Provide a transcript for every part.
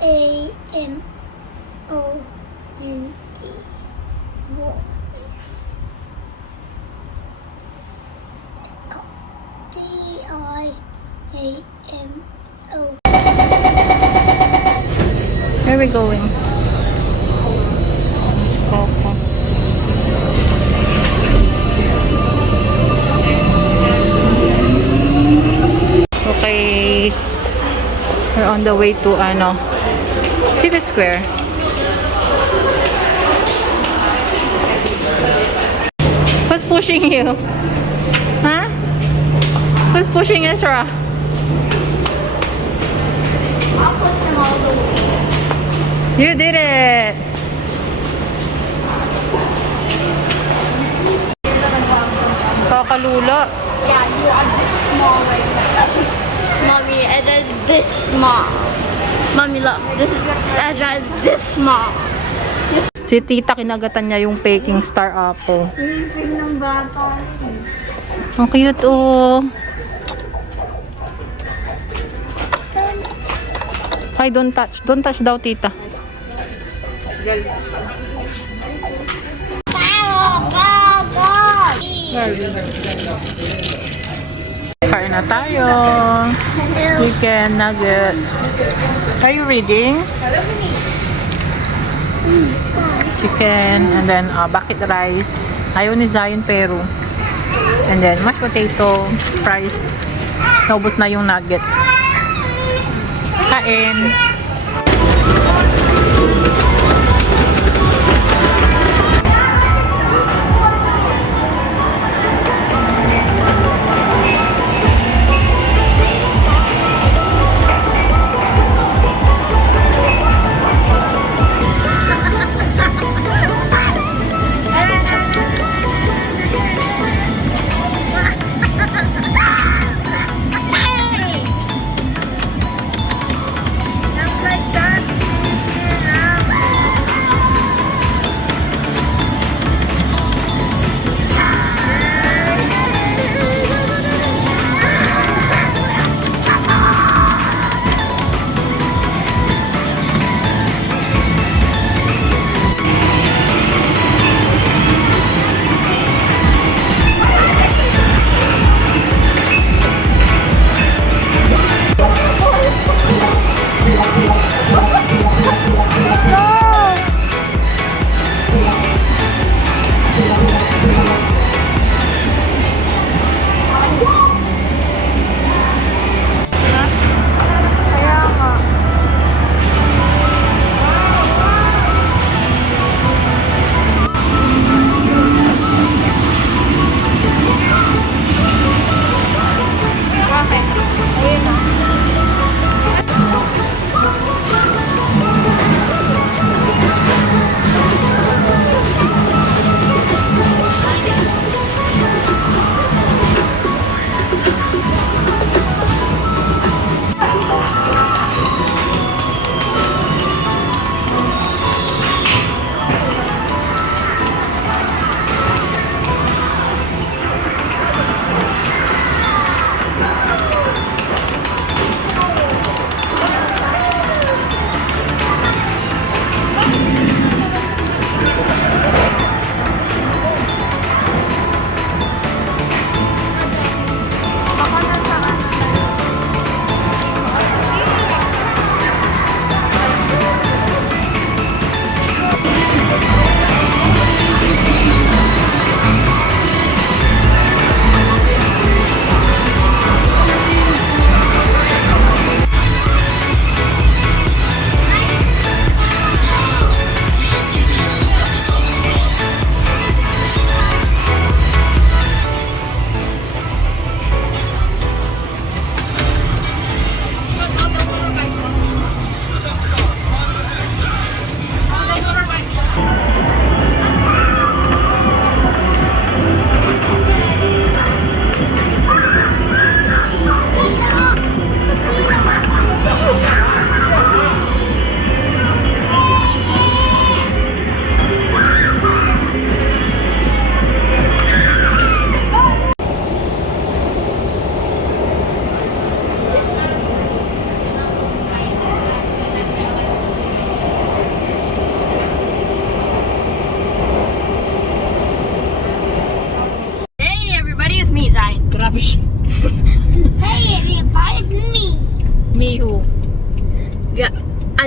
Diamond. Where are we going? Let's go. Okay. We're on the way to City Square. Who's pushing you? Huh? Who's pushing Ezra? I'll push them all the way. You did it! Kakalulo. Yeah, you are this small right now. Mommy, Edra is this small. Mommy, look. This Edra is this small. Si Tita, kinagatan niya yung peking star apple. Ipin ng bata. Ang cute oh. Ay, don't touch. Don't touch daw, Tita. Kain na tayo. Chicken nugget. Are you reading? Chicken and then bucket rice. Ayaw ni Zion pero. And then mashed potato, fries. Naubos na yung nuggets. Kain.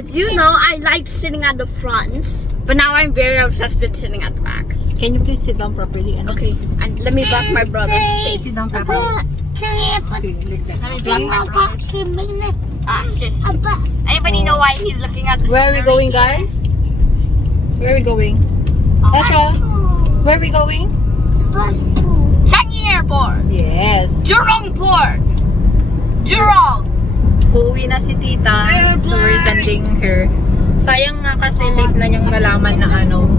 As you know, I liked sitting at the front, but now I'm very obsessed with sitting at the back. Can you please sit down properly? Okay, and let me back my brother's face. Sit down properly. Okay, like that. Let me back my brother's. Ah, sis. Anybody know why he's looking at the Where are we going, guys? Where are we going? Asha, where are we going? Changi Airport. Yes. Jurong Port. Jurong. Uuwi na si Tita. So we're sending her. Sayang nga kasi late na niyang nalaman na ano,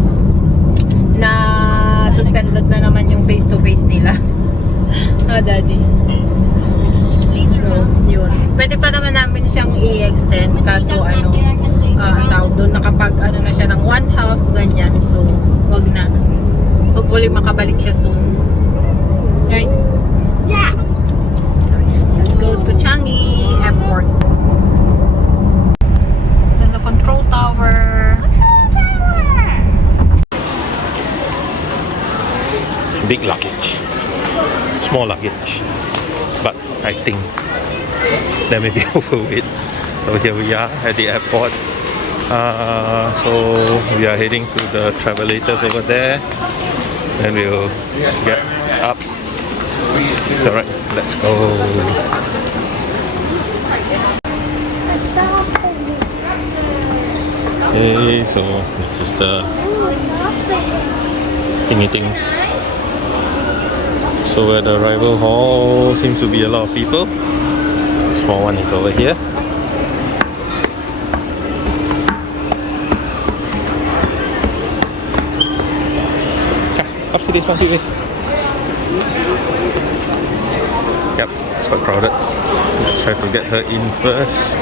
na suspended na naman yung face-to-face nila. Daddy. So, yun. Pwede pa naman namin siyang i-extend kaso ano, tawag doon nakapag ano na siya ng 1/2 ganyan. So, wag na. Hopefully makabalik siya soon. Right? Yeah. Let's go to Changi Airport. There's a control tower. Control tower. Big luggage, small luggage, but I think that may be overweight. So here we are at the airport. So we are heading to the travelators over there, and we'll get up. It's alright, let's go. Okay, so this is the thingy thing. So at the arrival hall seems to be a lot of people. The small one is over here. Up to this one, Yep, it's quite crowded. Let's try to get her in first.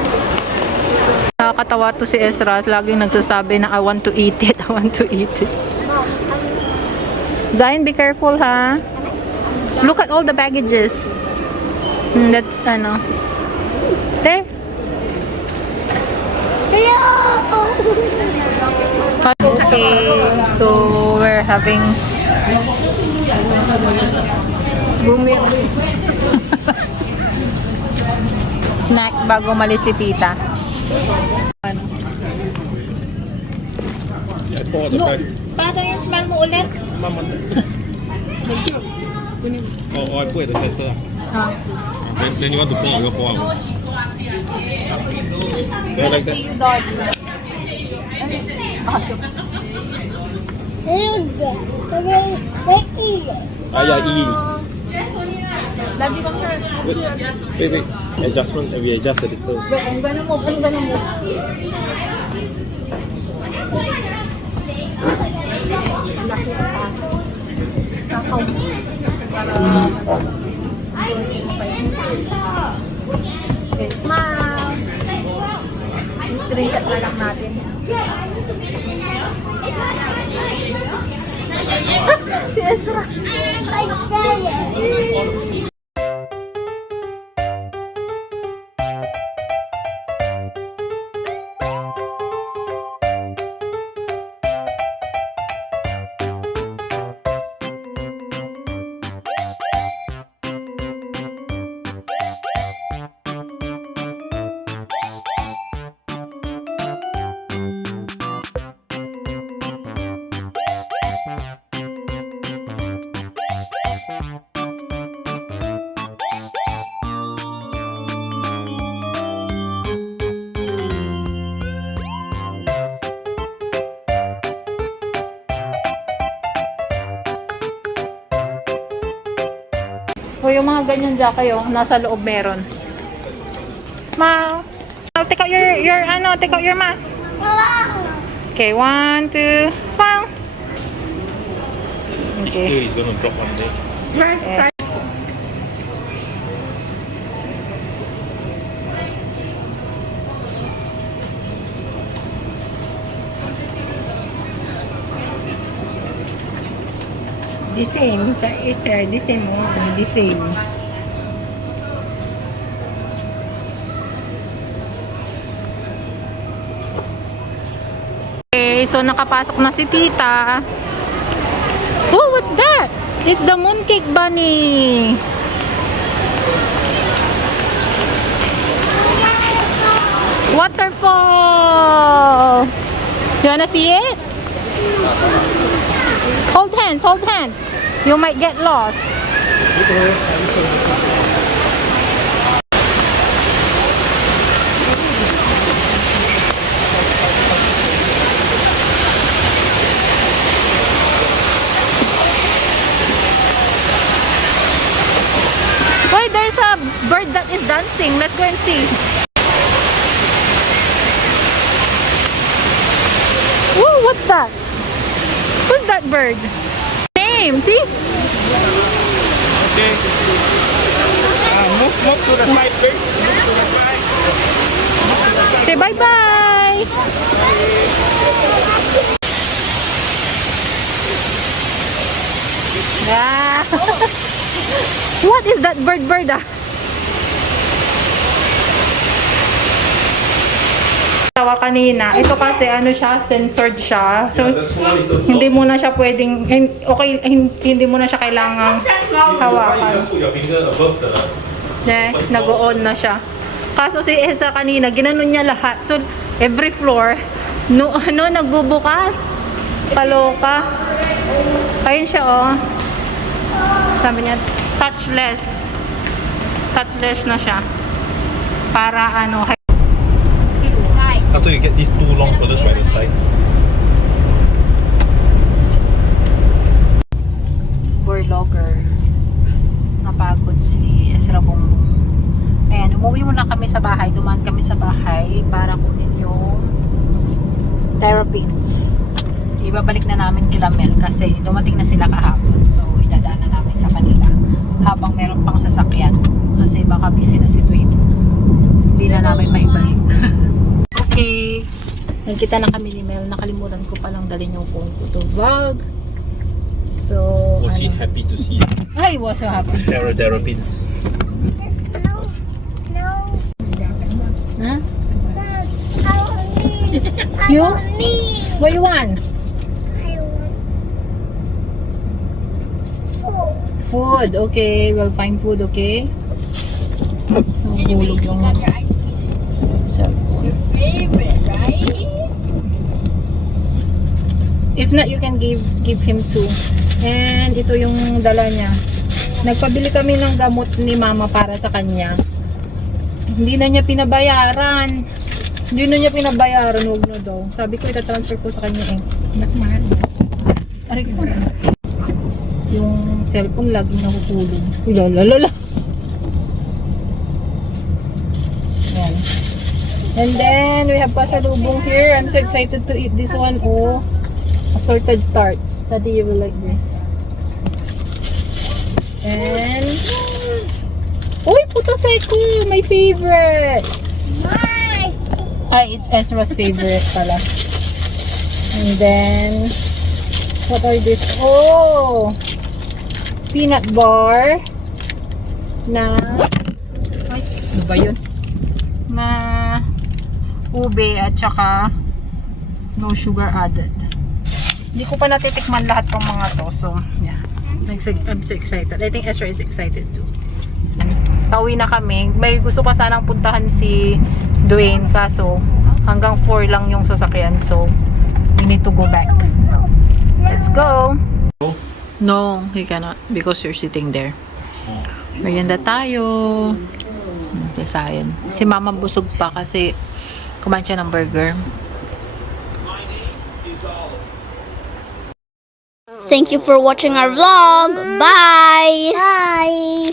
Nakakatawa to si Ezra. Laging nagsasabi na I want to eat it. I want to eat it. Zion, be careful ha. Look at all the baggages. That, ano. There. Okay, so we're having snack bago malis si Tita. Paano yung smell mo ulit? Oh, I put it at the center. Then you want to pour, you pour out. Yeah, like that. Yeah, E. Wait. Adjustment, we adjust a little. Ang gano'n mo. Okay, smile. Screenshot na lang natin. Si Ezra. O yung mga ganyan dyan kayo, nasa loob meron. Smile. Take out take out your mask. Okay, 1, 2, smile. Okay. He's gonna drop one day. Yeah. The same sa Easter, the same the same. Okay, so nakapasok na si Tita. Oh, what's that? It's the mooncake bunny. Waterfall. wanna see it? Hold hands, hold hands. You might get lost. Wait, there's a bird that is dancing. Let's go and see. Whoa, what's that? Who's that bird? Name, see? Okay. Move to the side, please. Move to the side. Say bye-bye. Ah. What is that bird ah? Tawa kanina. Ito kasi ano siya, censored siya. So hindi mo na siya pwedeng hindi mo na siya kailangang hawakan. Put your finger above the. Nag-on na siya. Kaso si Esa kanina, ginanon niya lahat. So every floor nagbubukas. Kaloka. Ayun siya oh. Sabi niya touchless na siya para ano. After you get these two long furthers by the side. Vlogger. Napagod si Ezra Bongbong. Ayan, umuwi muna kami sa bahay. Dumaan kami sa bahay para kunin yung terrapins. Ibabalik na namin kila Mel kasi dumating na sila kahapon. So, idadaan na namin sa kanila habang meron pang sasakyan. Kasi baka busy na si Twin. Hindi na namin maibalik. Okay. Nagkita na kami ni Mel. Nakalimutan ko palang dalhin yung phone ko to vlog. So, Was he happy to see you? I was so happy. Terrapins. Huh? You? What you want? Food. Okay, we'll find food, okay? Nahulog yung cellphone. Your favorite, right? If not, you can give him two. And ito yung dala niya. Nagpabili kami ng gamot ni mama para sa kanya. Hindi na niya pinabayaran. Huwag na daw. Sabi ko, itatransfer ko sa kanya eh. Mas mahal. Aray ko. Yung cellphone laging nahuhulog. Ulalala. Yan. And then, we have pasalubong here. I'm so excited to eat this one. Oh, assorted tarts. Daddy, you will like this. And uy, puto seco, my favorite. Ay, it's Ezra's favorite pala. And then what are this? Oh, peanut bar na ay, ano ba yun? Na ube at saka no sugar added. Hindi ko pa natitikman lahat ng mga to. So, yeah. I'm so excited. I think Ezra is excited too. Pauwi na kami. May gusto pa sanang puntahan si Dwayne. Kaso, hanggang 4 lang yung sasakyan. So, we need to go back. Let's go! No, he cannot. Because you're sitting there. Merienda tayo. Sayang. Si mama busog pa kasi kumain siya ng burger. Thank you for watching our vlog. Bye. Bye.